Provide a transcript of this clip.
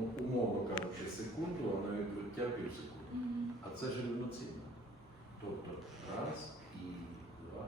ну, умовно кажучи, секунду, а на відбуття пів секунди. А це ж рівноцінно. Тобто раз і два.